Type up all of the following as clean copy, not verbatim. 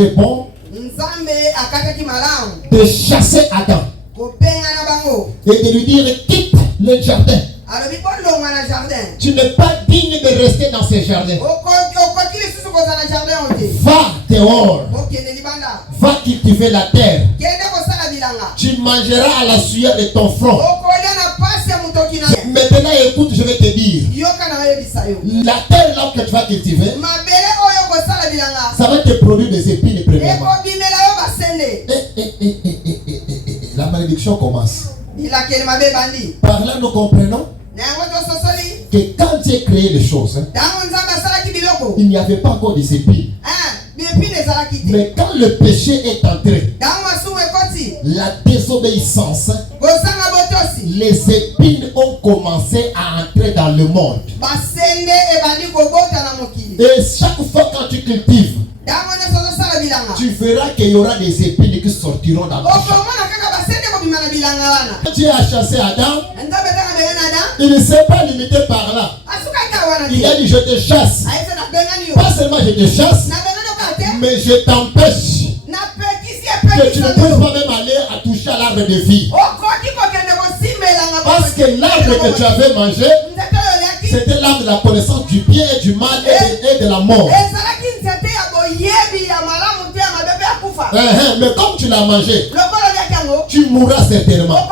jugé bon de chasser Adam et de lui dire quitte le jardin. Tu n'es pas digne de rester dans ce jardin. Va dehors. Va cultiver la terre. Tu mangeras à la sueur de ton front. Maintenant écoute, je vais te dire. La terre là que tu vas cultiver, ça va te produire des épines premièrement. La malédiction commence. Par là nous comprenons que quand Dieu a créé les choses, il n'y avait pas encore des épines. Mais quand le péché est entré, la désobéissance, les épines ont commencé à entrer dans le monde. Et chaque fois quand tu cultives, tu verras qu'il y aura des épines qui sortiront dans le champ. Quand Dieu a chassé Adam, il ne s'est pas limité par là. Il a dit je te chasse. Pas seulement je te chasse, mais je t'empêche que tu ne puisses pas même aller à toucher à l'arbre de vie. Parce que l'arbre que tu avais mangé, c'était l'arbre de la connaissance du bien et du mal et de la mort. Mais comme tu l'as mangé, tu mourras certainement.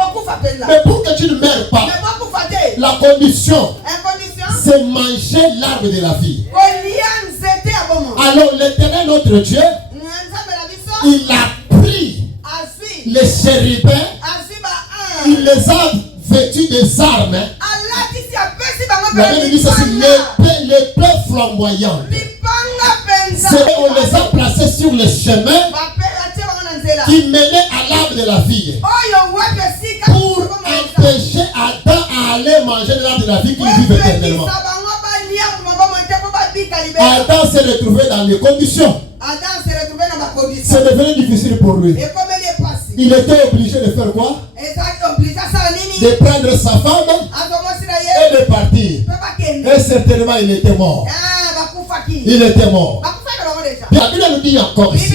Mais pour que tu ne meurs pas, la condition, c'est manger l'arbre de la vie. Alors l'Éternel notre Dieu, il a pris les chérubins, il les a vêtus des armes. La Bible dit ceci, l'épée flamboyante. On les a placés sur le chemin qui menait à l'arbre de la vie pour empêcher Adam à aller manger l'arbre de la vie qui vit éternellement. Adam s'est retrouvé dans les conditions. C'est devenu difficile pour lui. Il était obligé de faire quoi? De prendre sa femme et de partir. Et certainement il était mort. Il était mort. La Bible nous dit encore ici,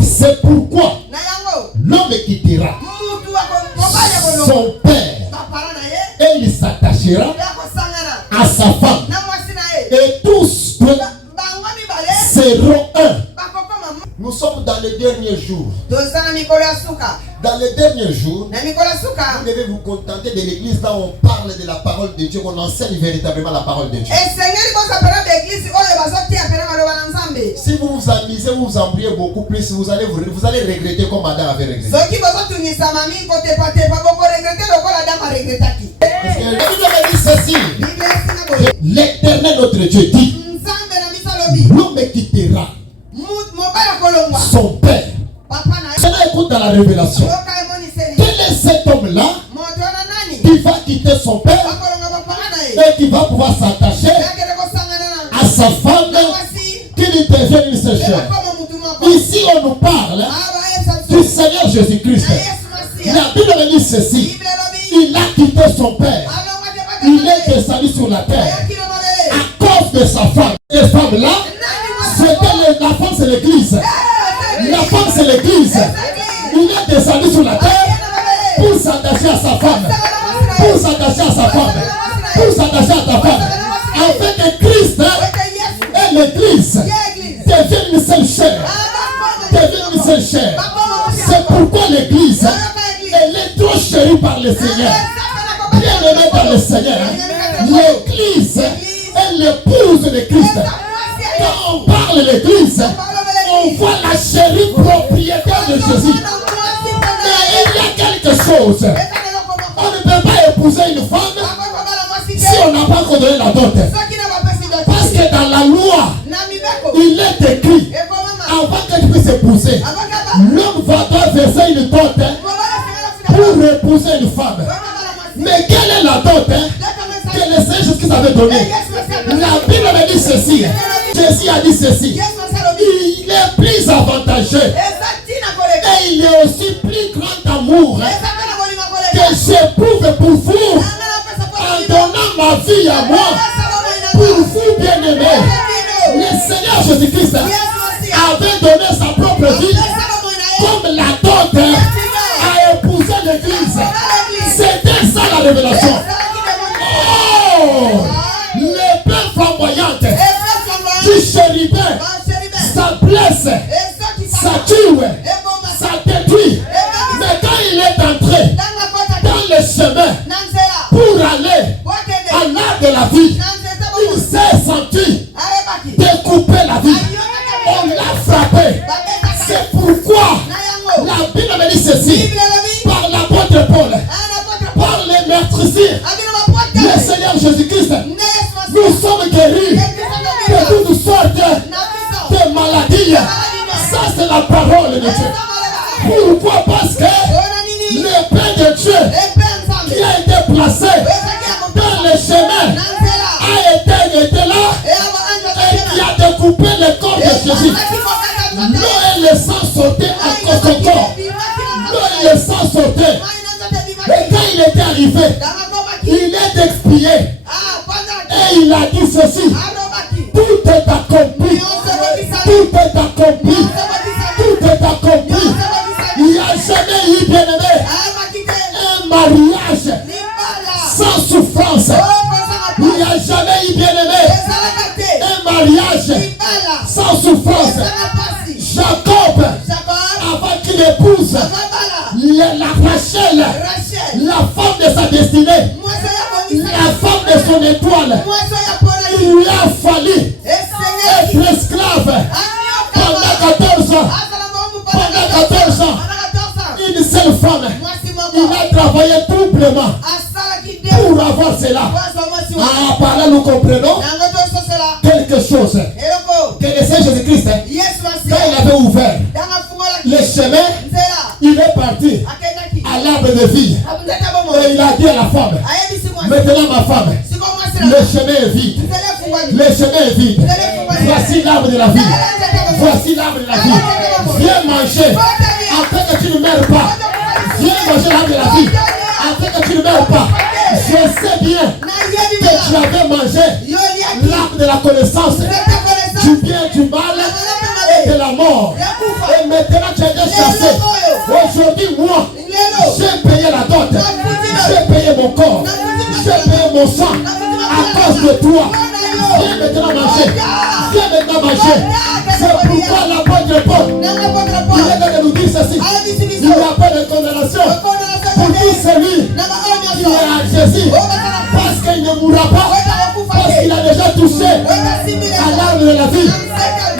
c'est pourquoi l'homme quittera son père et il s'attachera à sa femme. Et tous seront un. Nous sommes dans les derniers jours. Dans les derniers jours, vous devez vous contenter de l'église là où on parle de la parole de Dieu, qu'on enseigne véritablement la parole de Dieu. Si vous vous amusez, vous vous embrouillez beaucoup plus, vous allez regretter comme Adam avait regretté. Parce que la Bible dit ceci. L'Éternel notre Dieu dit, l'homme quittera son père. Maintenant écoute dans la révélation. Quel est cet homme-là qui va quitter son père et qui va pouvoir s'attacher à sa femme qui lui devient une seule chair? Ici on nous parle du Seigneur Jésus-Christ. La Bible dit ceci. Il a quitté son père. Il est descendu sur la terre à cause de sa femme. Cette femme-là, la femme c'est l'église. La femme c'est l'église. Il est descendu sur la terre pour s'attacher à sa femme. Pour s'attacher à sa femme. Pour s'attacher à ta femme. Afin que Christ et l'église deviennent une seule chair. Deviennent une seule chair. C'est pourquoi l'église, elle est trop chérie par le Seigneur. Bien aimée par le Seigneur. L'église est l'épouse de Christ. Quand on parle de l'église, on voit la chérie propriétaire de Jésus. Mais il y a quelque chose. On ne peut pas épouser une femme si on n'a pas donné la dot. Parce que dans la loi, il est écrit, avant que tu puisses épouser, l'homme va devoir verser une dot pour épouser une femme. Mais quelle est la dot que le Seigneur Jésus avait donnée? La Bible me dit ceci. Jésus a dit ceci. Il est plus avantageux et il est aussi plus grand amour que j'éprouve pour vous en donnant ma vie à moi pour vous bien-aimés. Le Seigneur Jésus-Christ avait donné sa propre vie comme la dot a épousé l'église. C'était ça la révélation. Oh, l'épée flamboyante du chérubin, ça blesse, ça tue, ça détruit. Mais quand il est entré dans le chemin pour aller à l'art de la vie, il s'est senti découper la vie. On l'a frappé. C'est pourquoi la Bible me dit ceci. Par l'apôtre Paul, par les meurtrissures, le Seigneur Jésus-Christ, nous sommes guéris de toutes sortes de maladies. Ça, c'est la parole de Dieu. Pourquoi? Parce que l'épée de Dieu qui a été placée dans le chemin a été là et qui a découpé le corps de Jésus. L'eau et le sang sautaient à cause de son corps. L'eau et le sang sautaient. Et quand il était arrivé, il est expié. Et il a dit ceci. Tout est accompli. Tout est accompli. Tout est accompli. Il n'y a jamais eu, bien-aimé, un mariage sans souffrance. Il n'y a jamais eu, bien-aimé, un mariage sans souffrance. Jacob, avant qu'il épouse la Rachel, la femme de sa destinée, la femme de son étoile, il lui a fallu être esclave pendant 14 ans. Pendant 14 ans, une seule femme. Il a travaillé doublement pour avoir cela. Ah, par là, nous comprenons quelque chose. Que le Seigneur Jésus-Christ, quand il avait ouvert le chemin, il est parti à l'arbre de vie. Et il a dit à la femme, maintenant ma femme, le chemin est vide. Le chemin est vide. Voici l'arbre de la vie. Voici l'arbre de la vie. Viens manger afin que tu ne meurs pas. Viens manger l'arbre de la vie afin que tu ne meurs pas. Je sais bien que tu avais mangé l'arbre de la connaissance du bien, du mal et de la mort. Et maintenant tu as été chassé. Aujourd'hui, moi, j'ai payé la dot. J'ai payé mon corps. J'ai payé mon sang à cause de toi. Viens maintenant manger. Viens maintenant manger. C'est pourquoi l'apôtre Paul, il est de nous dire ceci. Il n'y a pas de condamnation pour tout celui qui est à Jésus. Parce qu'il ne mourra pas. Parce qu'il a déjà touché à l'arbre de la vie.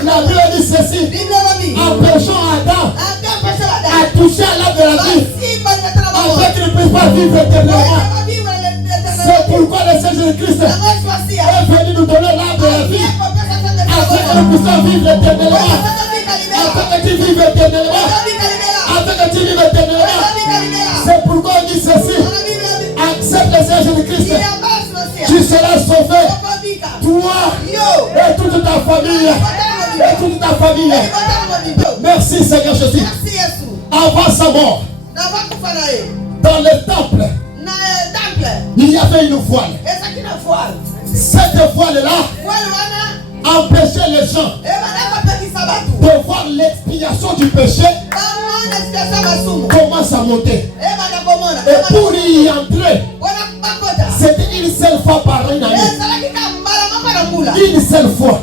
La Bible dit ceci. En péchant Adam a touché à l'arbre de la vie. Afin qu'il ne puisse pas vivre éternellement. C'est pourquoi le Seigneur Jésus-Christ est venu nous donner l'arbre de la vie. Afin que nous puissions vivre éternellement. Afin que tu vives éternellement. Afin que tu vives éternellement. C'est pourquoi on dit ceci. Accepte le Seigneur Jésus-Christ. Tu seras sauvé. Toi et toute ta famille. Et toute ta famille. Merci Seigneur Jésus. Avant sa mort, dans le temple, il y avait une voile. Cette voile-là empêchait les gens de voir l'expiation du péché commence à monter. Et pour y entrer, c'était une seule fois par année. Une seule fois.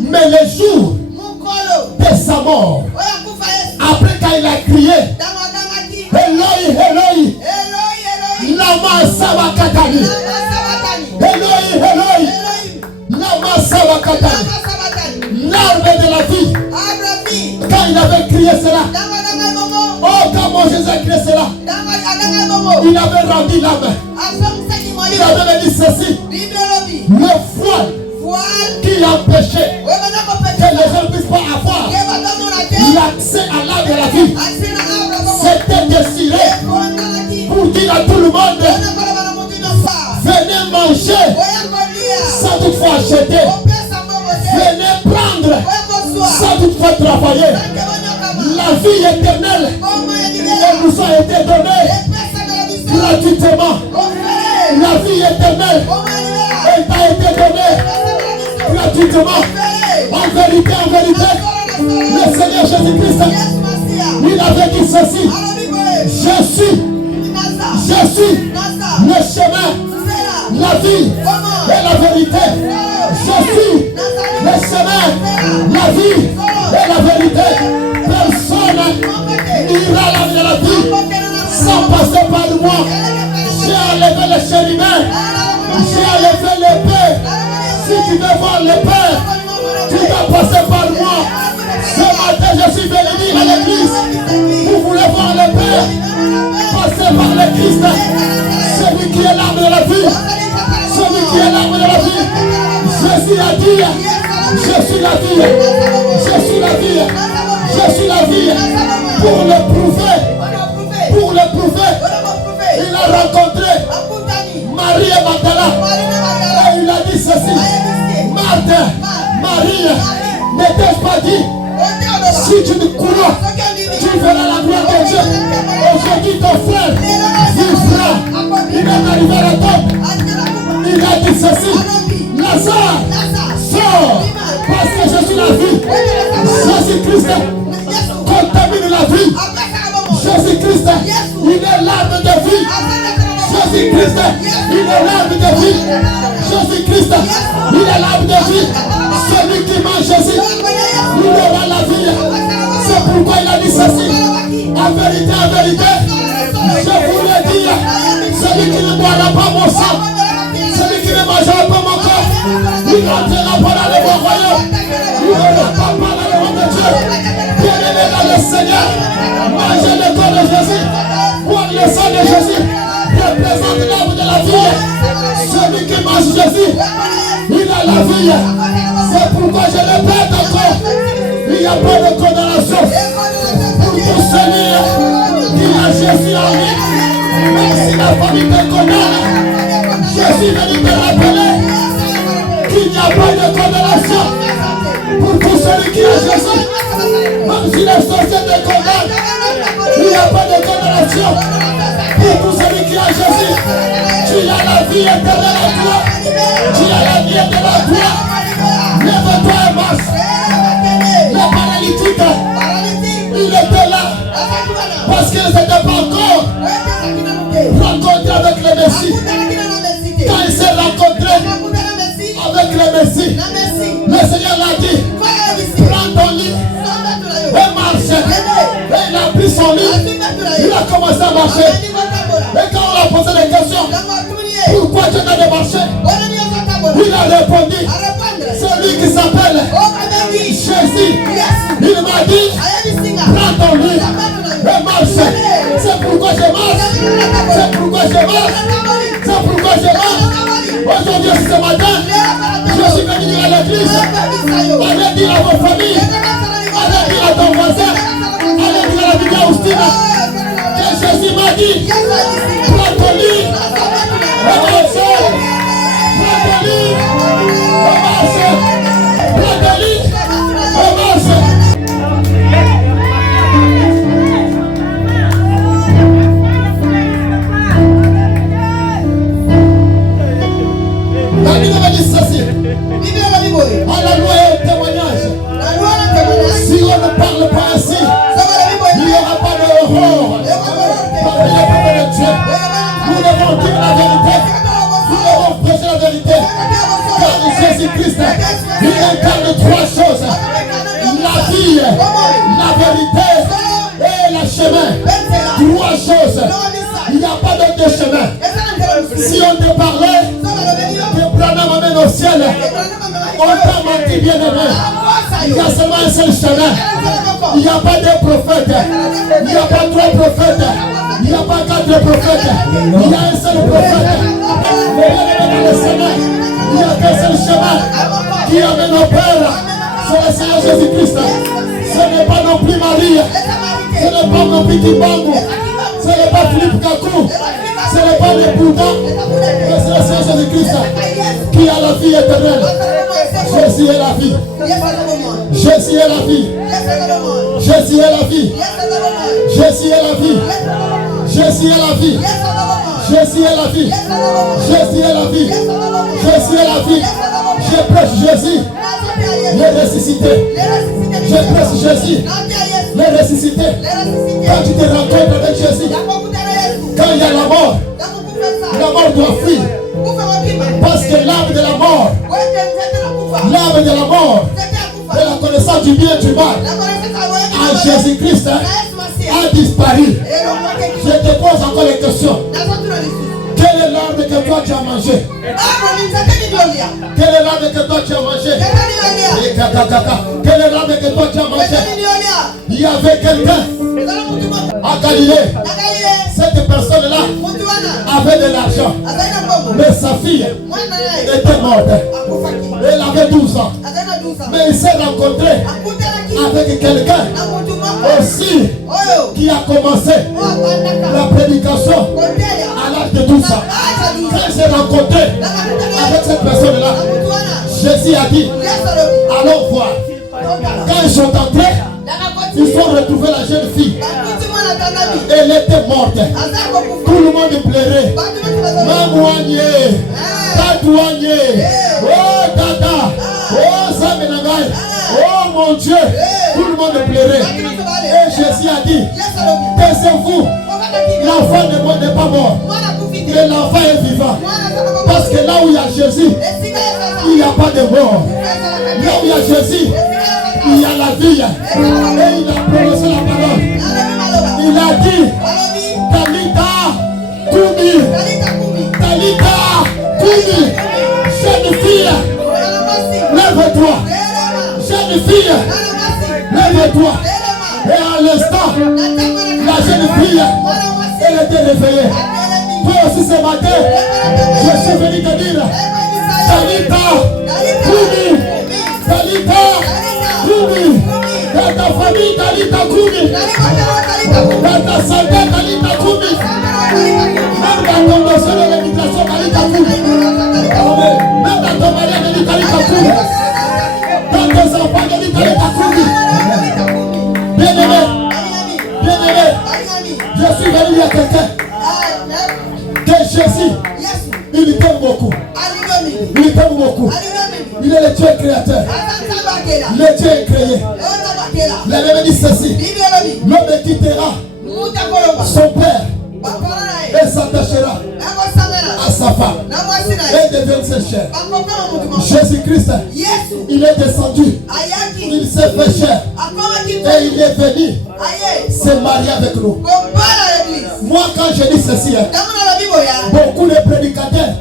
Mais le jour de sa mort, après quand il a crié, Eloi, Eloi, lama sabakatani. Eloi, Eloi, lama sabakatani. L'arbre de la vie. Quand il avait crié cela, oh, quand Jésus a crié cela, il avait rendu l'âme. Il avait dit ceci. Le voile qui empêchait que les gens ne puissent pas avoir l'accès à l'arbre de la vie, c'était déchiré pour dire à tout le monde, venez manger sans toutefois acheter, venez prendre sans toutefois travailler. La vie éternelle nous a été donnée gratuitement. La vie éternelle elle t'a été donnée gratuitement. En vérité, Le Seigneur Jésus-Christ, il avait dit ceci. Je suis le chemin, la vie et la vérité. Je suis le chemin, la vie et la vérité. Personne n'ira à la vie sans passer par moi. J'ai enlevé le chérubin, j'ai enlevé l'épée. Si tu veux voir l'épée, tu dois passer par moi. Ce matin, je suis venu dire à l'église, vous voulez voir l'épée, passez par le Christ. Celui qui est l'arme de la vie, celui qui est l'arme de la vie. Jésus a dit, je suis la vie, je suis la vie, je suis la vie. Pour le prouver, il a rencontré Marie et Magdala. Et il a dit ceci, Marthe, Marie, n'étais-je pas dit, si tu me crois, tu verras la gloire de Dieu. Aujourd'hui ton frère vivra. Il est arrivé à la tombe. Il a dit ceci, Lazare, sors, parce que je suis la vie. Jésus-Christ contamine la vie. Jésus-Christ, il est l'arme de vie. Jésus-Christ, il est l'arme de vie. Jésus-Christ, il est l'arme de vie. Celui qui mange Jésus, il aura la vie. C'est pourquoi il a dit ceci. En vérité, je vous le dis, celui qui ne boira pas mon sang, celui qui ne mangera pas mon corps, il n'entrera pas dans le bon royaume. Il n'aura pas dans le royaume de Dieu. Bien-aimé dans le Seigneur, mangez le corps de Jésus, boire le sang de Jésus, représente l'arbre de la vie. Celui qui mange Jésus, il a la vie. C'est pourquoi je le répète encore, il n'y a pas de condamnation pour tout celui qui a Jésus en lui. Même si la famille te condamne, je suis venu te rappeler qu'il n'y a pas de condamnation pour tout celui qui a Jésus. Même si les sociétés te condamnent, il n'y a pas de condamnation pour tout celui qui a Jésus. Tu as la vie éternelle à toi. Tu as la vie éternelle à toi. Lève-toi et marche. Le paralytique, il était là parce qu'il n'était pas encore rencontré avec le Messie. Quand il s'est rencontré avec le Messie, le Seigneur l'a dit, prends ton lit et marche. Et il a pris son lit, il a commencé à marcher. Et quand on a posé des questions, pourquoi tu as de marcher, il a répondu, celui qui s'appelle Jésus, il m'a dit, prends ton lit et marche. C'est pourquoi je marche. C'est pourquoi je marche. C'est pourquoi je marche. Aujourd'hui, ce matin, je suis venu dire à l'église, allez dire à vos familles, allez dire à ton voisin, allez dire à la Bible Austina, que Jésus m'a dit, prends ton lit et marche. Prends ton lit et marche. Prends ton lit et marche. La Bible m'a dit ceci. À la loi et au témoignage. Si on ne parle pas ainsi, il n'y aura pas d'horreur parmi les peuples de Dieu. Nous devons dire la vérité. Nous devons prêcher la vérité. Car Jésus-Christ, il incarne trois choses. La vie, la vérité et le chemin. Trois choses. Il n'y a pas d'autre chemin. Si on te parlait que Branham amène au ciel, on t'a menti, bien aimé. Il y a seulement un seul chemin. Il n'y a pas deux prophètes. Il n'y a pas trois prophètes. Il n'y a pas quatre prophètes. Il y a un seul prophète. Dans le Seigneur, il n'y a qu'un seul chemin qui amène au Père. C'est le Seigneur Jésus-Christ. Ce n'est pas non plus Marie. Ce n'est pas non plus Kibangu. Ce n'est pas Philippe Kakou. Ce n'est pas le Bouddha. Mais c'est le Seigneur Jésus-Christ qui a la vie éternelle. Jésus est la vie. Jésus est la vie. Jésus est la vie. Jésus est la vie. Jésus est la vie. Jésus est la vie. Jésus est la vie. Jésus est la vie. Je prêche Jésus, les ressuscités. Je prêche Jésus, les ressuscités. Quand tu te rencontres avec Jésus, quand il y a la mort doit fuir. Parce que l'âme de la mort, de la connaissance du bien et du mal, en Jésus-Christ a disparu. Je te pose encore les questions. Quelle est l'arme que toi tu as mangé? Quelle est l'arme que toi tu as mangé? Quelle est l'arme que toi tu as mangé? Il y avait quelqu'un à Galilée. Cette personne-là avait de l'argent, mais sa fille était morte. Elle avait 12 ans. Mais il s'est rencontré avec quelqu'un aussi qui a commencé la prédication à l'âge de 12 ans. Quand il s'est rencontré avec cette personne-là, Jésus a dit, allons voir. Quand ils sont entrés, ils ont retrouvé la jeune fille. Elle était morte. Tout le monde pleurait. Mamouanye, Tatouanye, oh Tata, oh Samenangai, oh mon Dieu. Tout le monde pleurait. Et Jésus a dit, taisez-vous, l'enfant n'est pas mort, mais l'enfant est vivant. Parce que là où il y a Jésus, il n'y a pas de mort. Là où il y a Jésus, il y a la vie. Et il a prononcé la parole. Il a dit, Talita Kumi, Talita Kumi, jeune fille, lève-toi. Jeune fille, lève-toi. Et à l'instant, la jeune fille, elle était réveillée. Toi aussi ce matin, je suis venu te dire, Talita Kumi, Talita Kumi. Dans ta famille, Talita Kumi. Dans ta santé, Talita Kumi. Même dans ton dossier de l'immigration, Talita Kumi. Même dans ton mariage, Talita Kumi. Dans tes enfants, Talita Kumi. Bien-aimé, je suis venu à quelqu'un que Jésus, il t'aime beaucoup. Il t'aime beaucoup. Il est le Dieu créateur. Le Dieu est créé. La Bible dit ceci. L'homme quittera son père et s'attachera à sa femme et devient ses chers. Jésus-Christ, il est descendu. Il s'est fait chair. Et il est venu se marier avec nous. Moi, quand je dis ceci, beaucoup de prédicateurs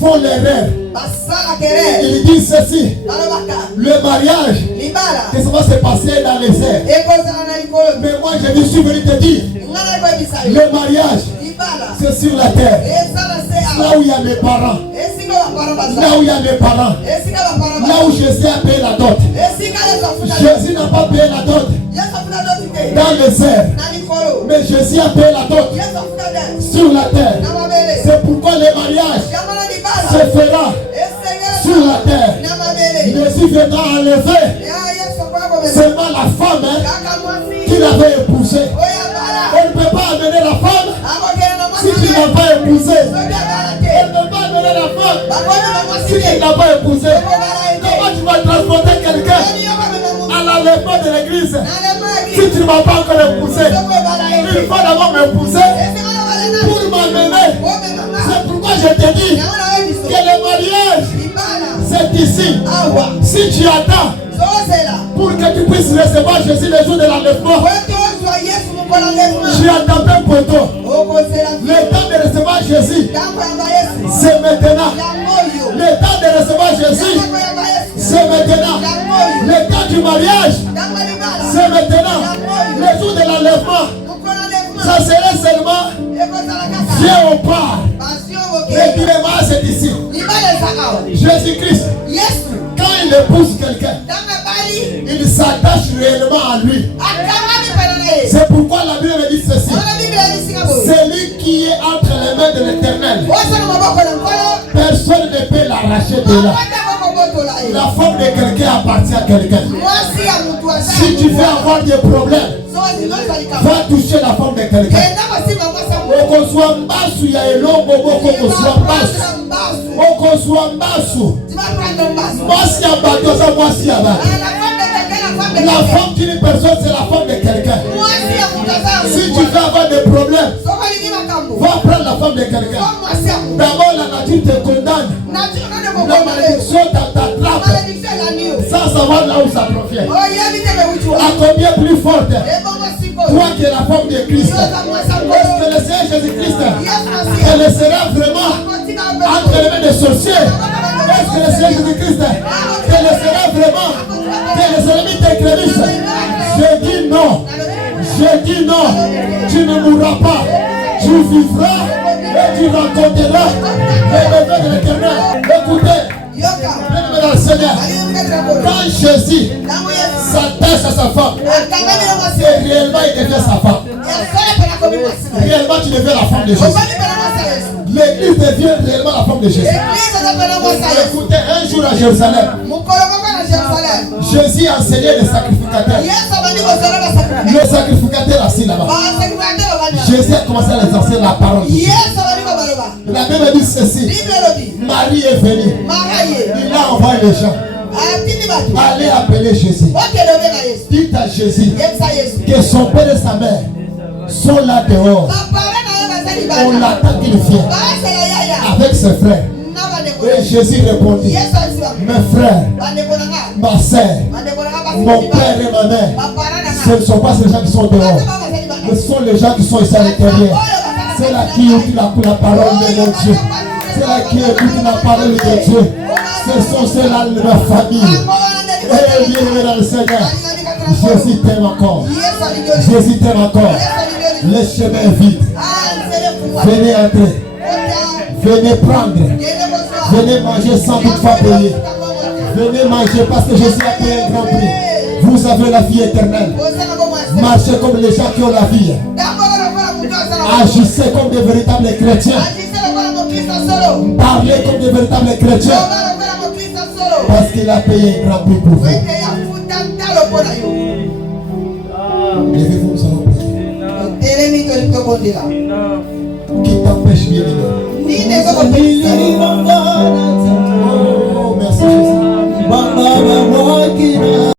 font l'erreur. Ils disent ceci, le mariage, que ça va se passer dans les airs. Mais moi je suis venu te dire, le mariage, c'est sur la terre. Là où il y a mes parents. Là où il y a mes parents. Là où Jésus a payé la dot. Jésus n'a pas payé la dot dans les airs. Mais Jésus a payé la dot sur la terre. C'est pourquoi le mariage se fera sur la terre. Jésus viendra enlever seulement la femme qu'il avait épousée. On ne peut pas amener la femme si tu n'as pas épousé. On ne peut pas amener la femme si tu n'as pas épousé. Comment tu vas transporter quelqu'un à l'enlèvement de l'église si tu ne m'as pas encore épousé? Il faut d'abord m'épouser pour m'amener. C'est pourquoi je te dis que le mariage, c'est ici. Si tu attends pour que tu puisses recevoir Jésus le jour de l'enlèvement, tu attends un poteau. Le temps de recevoir Jésus, c'est maintenant. Le temps de recevoir Jésus, c'est maintenant. Le temps du mariage, c'est maintenant. Le jour de l'enlèvement, ça serait seulement viens au part. Le dilemma, c'est ici. Jésus-Christ, quand il épouse quelqu'un, il s'attache réellement à lui. C'est pourquoi la Bible dit ceci. Celui qui est entre les mains de l'Éternel, personne ne peut l'arracher de là. La forme de quelqu'un appartient à quelqu'un. Si tu veux avoir des problèmes, va toucher la forme de quelqu'un. La femme d'une personne, c'est la femme de quelqu'un. Si tu veux avoir des problèmes, va prendre la femme de quelqu'un. D'abord, la nature te condamne. La malédiction t'attrape sans savoir là où ça provient. À combien plus forte? Toi qui es la femme de Christ, est-ce que le Seigneur Jésus-Christ te laissera vraiment entre les mains des sorciers? Est-ce que le Seigneur Jésus-Christ te laissera vraiment te laissera mis tes crédits? Je dis non. Je dis non. Tu ne mourras pas. Tu vivras et tu raconteras les merveilles de l'Éternel. Écoutez, bien-aimé dans le Seigneur, quand Jésus s'attache à sa femme, et réellement il devient sa femme. Réellement tu deviens la femme de Jésus. L'église devient réellement la femme de Jésus. Écoutez, un jour à Jérusalem, Jésus a enseigné les sacrificateurs. Les sacrificateurs assis là-bas. Jésus a commencé à les enseigner la parole de Dieu. La Bible dit ceci. Marie est venue. Il a envoyé les gens. Allez appeler Jésus. Dites à Jésus que son père et sa mère sont là dehors. On l'attend qu'il vienne avec ses frères. Et Jésus répondit, mes frères, ma soeur, mon père et ma mère, ce ne sont pas ces gens qui sont dehors, ce sont les gens qui sont ici à l'intérieur. C'est là qui écoute la parole de mon Dieu. C'est là qui écoute la parole de Dieu. Ce sont ceux-là de ma famille. Et bien dans le Seigneur, Jésus t'aime encore. Jésus t'aime encore. Le chemin est vide. Venez entrer. Venez prendre. Venez manger sans toutefois payer. Venez manger parce que Jésus a payé un grand prix. Vous avez la vie éternelle. Marchez comme les gens qui ont la vie. Agissez comme des véritables chrétiens. Parlez comme des véritables chrétiens. Parce qu'il a payé un grand prix pour vous. Levez-vous, nous allons prier. Qui t'empêche bien de Oh, merci Jésus.